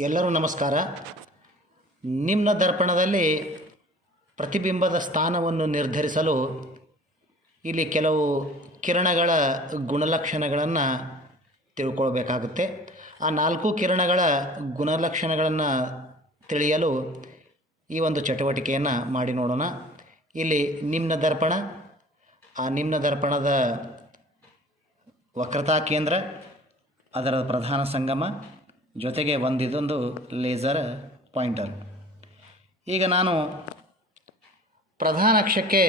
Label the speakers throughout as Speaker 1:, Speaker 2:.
Speaker 1: ಎಲ್ಲರೂ ನಮಸ್ಕಾರ. ನಿಮ್ಮ ದರ್ಪಣದಲ್ಲಿ ಪ್ರತಿಬಿಂಬದ ಸ್ಥಾನವನ್ನು ನಿರ್ಧರಿಸಲು ಇಲ್ಲಿ ಕೆಲವು ಕಿರಣಗಳ ಗುಣಲಕ್ಷಣಗಳನ್ನು ತಿಳ್ಕೊಳ್ಬೇಕಾಗುತ್ತೆ. ಆ ನಾಲ್ಕು ಕಿರಣಗಳ ಗುಣಲಕ್ಷಣಗಳನ್ನು ತಿಳಿಯಲು ಈ ಒಂದು ಚಟುವಟಿಕೆಯನ್ನು ಮಾಡಿ ನೋಡೋಣ. ಇಲ್ಲಿ ನಿಮ್ನ ದರ್ಪಣ, ಆ ನಿಮ್ನ ದರ್ಪಣದ ವಕ್ರತಾ ಕೇಂದ್ರ, ಅದರ ಪ್ರಧಾನ ಸಂಗಮ ಜೊತೆಗೆ ಒಂದು ಇದೊಂದು ಲೇಸರ್ ಪಾಯಿಂಟರ್ ಈಗ ನಾನು ಪ್ರಧಾನ ಅಕ್ಷಕ್ಕೆ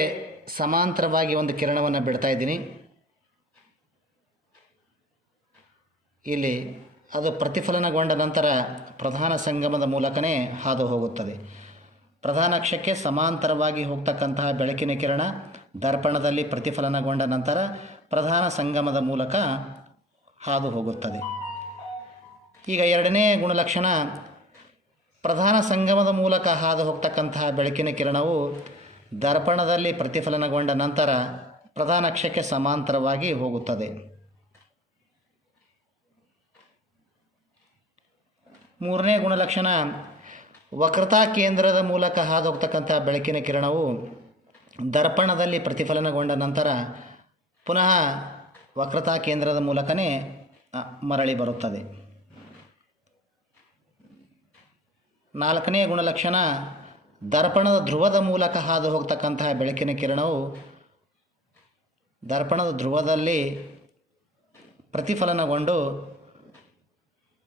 Speaker 1: ಸಮಾಂತರವಾಗಿ ಒಂದು ಕಿರಣವನ್ನು ಬಿಡ್ತಾ ಇದ್ದೀನಿ. ಇಲ್ಲಿ ಅದು ಪ್ರತಿಫಲನಗೊಂಡ ನಂತರ ಪ್ರಧಾನ ಸಂಗಮದ ಮೂಲಕನೇ ಹಾದು ಹೋಗುತ್ತದೆ. ಪ್ರಧಾನ ಅಕ್ಷಕ್ಕೆ ಸಮಾಂತರವಾಗಿ ಹೋಗ್ತಕ್ಕಂತಹ ಬೆಳಕಿನ ಕಿರಣ ದರ್ಪಣದಲ್ಲಿ ಪ್ರತಿಫಲನಗೊಂಡ ನಂತರ ಪ್ರಧಾನ ಸಂಗಮದ ಮೂಲಕ ಹಾದು ಹೋಗುತ್ತದೆ. ಈಗ ಎರಡನೇ ಗುಣಲಕ್ಷಣ, ಪ್ರಧಾನ ಸಂಗಮದ ಮೂಲಕ ಹಾದು ಹೋಗ್ತಕ್ಕಂತಹ ಬೆಳಕಿನ ಕಿರಣವು ದರ್ಪಣದಲ್ಲಿ ಪ್ರತಿಫಲನಗೊಂಡ ನಂತರ ಪ್ರಧಾನ ಅಕ್ಷಕ್ಕೆ ಸಮಾಂತರವಾಗಿ ಹೋಗುತ್ತದೆ. ಮೂರನೇ ಗುಣಲಕ್ಷಣ, ವಕ್ರತಾ ಕೇಂದ್ರದ ಮೂಲಕ ಹಾದು ಹೋಗ್ತಕ್ಕಂಥ ಬೆಳಕಿನ ಕಿರಣವು ದರ್ಪಣದಲ್ಲಿ ಪ್ರತಿಫಲನಗೊಂಡ ನಂತರ ಪುನಃ ವಕ್ರತಾ ಕೇಂದ್ರದ ಮೂಲಕನೇ ಮರಳಿ ಬರುತ್ತದೆ. ನಾಲ್ಕನೇ ಗುಣಲಕ್ಷಣ, ದರ್ಪಣದ ಧ್ರುವದ ಮೂಲಕ ಹಾದು ಹೋಗ್ತಕ್ಕಂತಹ ಬೆಳಕಿನ ಕಿರಣವು ದರ್ಪಣದ ಧ್ರುವದಲ್ಲಿ ಪ್ರತಿಫಲನಗೊಂಡು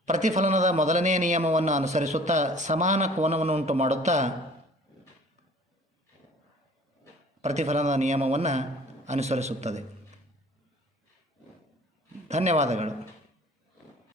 Speaker 1: ಪ್ರತಿಫಲನದ ಮೊದಲನೇ ನಿಯಮವನ್ನು ಅನುಸರಿಸುತ್ತಾ ಸಮಾನ ಕೋನವನ್ನು ಉಂಟು ಮಾಡುತ್ತಾ ಪ್ರತಿಫಲನದ ನಿಯಮವನ್ನು ಅನುಸರಿಸುತ್ತದೆ. ಧನ್ಯವಾದಗಳು.